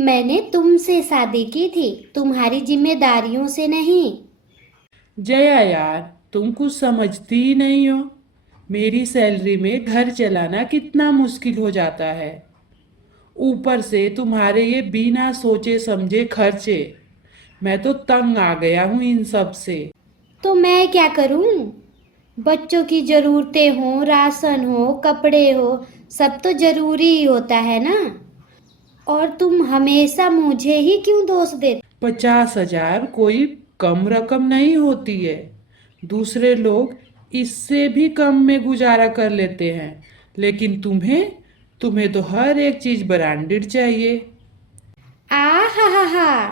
मैंने तुमसे शादी की थी, तुम्हारी जिम्मेदारियों से नहीं। जया यार, तुम कुछ समझती ही नहीं हो। मेरी सैलरी में घर चलाना कितना मुश्किल हो जाता है। ऊपर से तुम्हारे ये बिना सोचे समझे खर्चे। मैं तो तंग आ गया हूँ इन सब से। तो मैं क्या करूं? बच्चों की जरूरतें हो, राशन हो, कपड़े हो, सब तो जरूरी ही होता है ना। और तुम हमेशा मुझे ही क्यों दोष देते? 50,000 कोई कम रकम नहीं होती है। दूसरे लोग इससे भी कम में गुजारा कर लेते हैं, लेकिन तुम्हें तो हर एक चीज ब्रांडेड चाहिए। आ हा,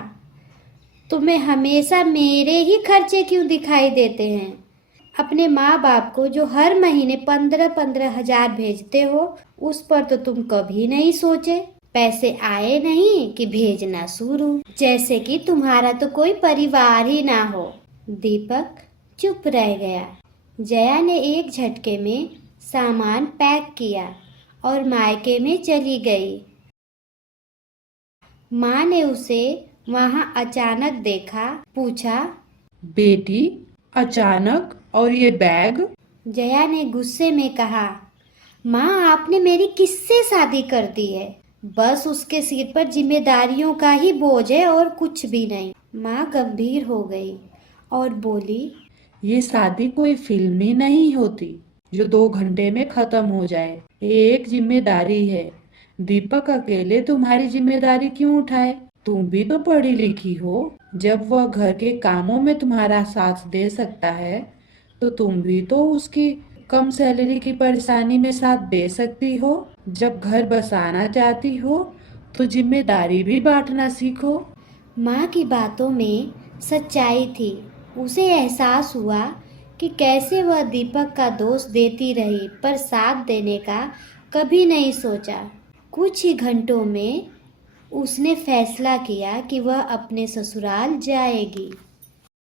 तुम्हें हमेशा मेरे ही खर्चे क्यों दिखाई देते हैं? अपने माँ बाप को जो हर महीने 15-15 हजार भेजते हो, उस पर तो तुम कभी नहीं सोचे। पैसे आए नहीं कि भेजना शुरू, जैसे कि तुम्हारा तो कोई परिवार ही ना हो। दीपक चुप रह गया। जया ने एक झटके में सामान पैक किया और मायके में चली गई। माँ ने उसे वहां अचानक देखा, पूछा, बेटी, अचानक और ये बैग? जया ने गुस्से में कहा, माँ आपने मेरी किससे शादी कर दी है? बस उसके सिर पर जिम्मेदारियों का ही बोझ है और कुछ भी नहीं। माँ गंभीर हो गई और बोली, ये शादी कोई फिल्म ही नहीं होती जो 2 घंटे में खत्म हो जाए। ये एक जिम्मेदारी है। दीपक अकेले तुम्हारी जिम्मेदारी क्यों उठाए? तुम भी तो पढ़ी लिखी हो। जब वह घर के कामों में तुम्हारा साथ दे सकता है, तो तुम भी तो उसकी कम सैलरी की परेशानी में साथ दे सकती हो। जब घर बसाना चाहती हो, तो जिम्मेदारी भी बांटना सीखो। माँ की बातों में सच्चाई थी। उसे एहसास हुआ कि कैसे वह दीपक का दोष देती रही, पर साथ देने का कभी नहीं सोचा। कुछ ही घंटों में उसने फैसला किया कि वह अपने ससुराल जाएगी।